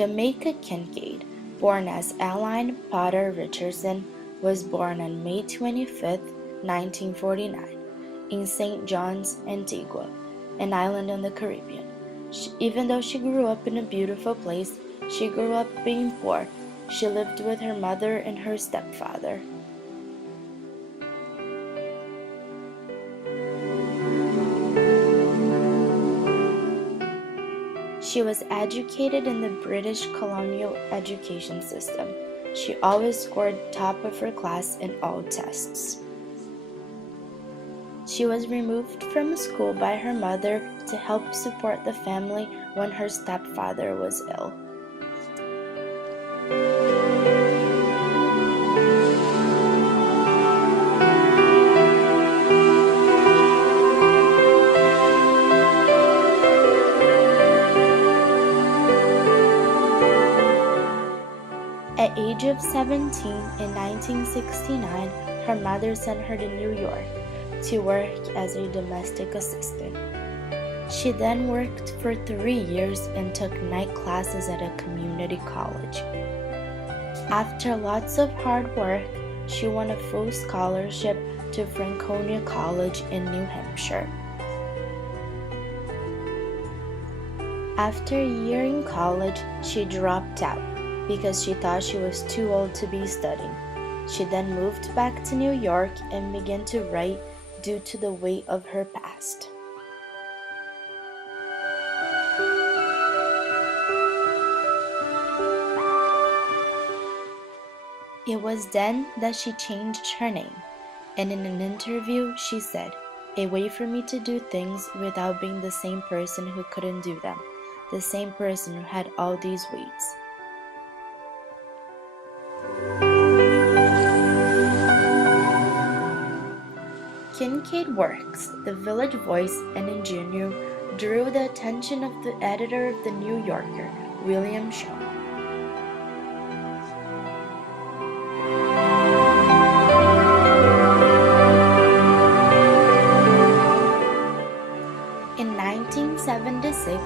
Jamaica Kincaid, born as Aline Potter Richardson, was born on May 25, 1949, in St. John's, Antigua, an island in the Caribbean. Even though she grew up in a beautiful place, she grew up being poor. She lived with her mother and her stepfather. She was educated in the British colonial education system. She always scored top of her class in all tests. She was removed from school by her mother to help support the family when her stepfather was ill. At age of 17 in 1969, her mother sent her to New York to work as a domestic assistant. She then worked for 3 years and took night classes at a community college. After lots of hard work, she won a full scholarship to Franconia College in New Hampshire. After a year in college, she dropped out because she thought she was too old to be studying. She then moved back to New York and began to write due to the weight of her past. It was then that she changed her name, and in an interview she said, "A way for me to do things without being the same person who couldn't do them, the same person who had all these weights." Kincaid Works, the Village Voice and ingenue, drew the attention of the editor of the New Yorker, William Shaw. In 1976,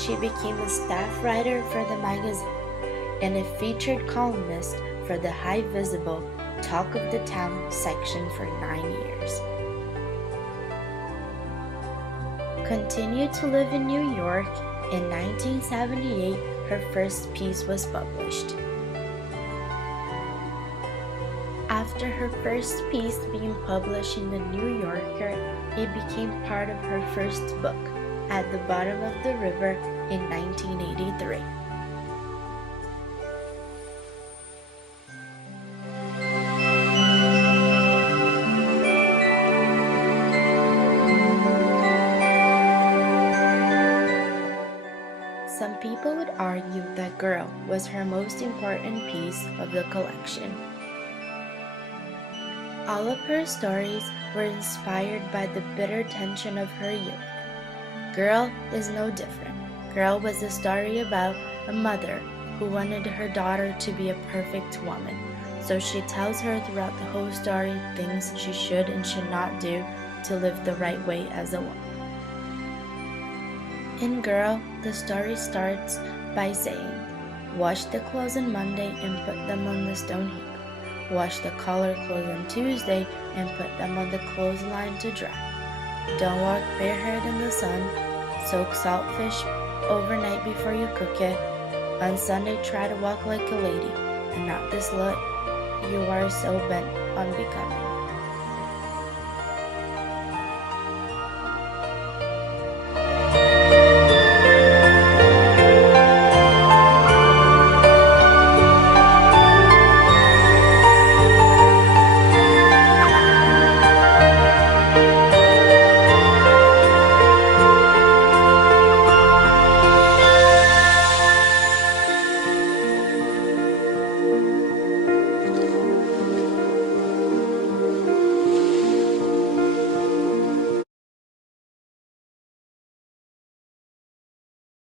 she became a staff writer for the magazine and a featured columnist for the high-visible Talk of the Town section for 9 years. Continued to live in New York, in 1978 her first piece was published. After her first piece being published in the New Yorker, it became part of her first book, At the Bottom of the River, in 1983. Some people would argue that Girl was her most important piece of the collection. All of her stories were inspired by the bitter tension of her youth. Girl is no different. Girl was a story about a mother who wanted her daughter to be a perfect woman, so she tells her throughout the whole story things she should and should not do to live the right way as a woman. In Girl, the story starts by saying, "Wash the clothes on Monday and put them on the stone heap. Wash the colored clothes on Tuesday and put them on the clothesline to dry. Don't walk bareheaded in the sun. Soak saltfish overnight before you cook it. On Sunday, try to walk like a lady and not the slut you are so bent on becoming."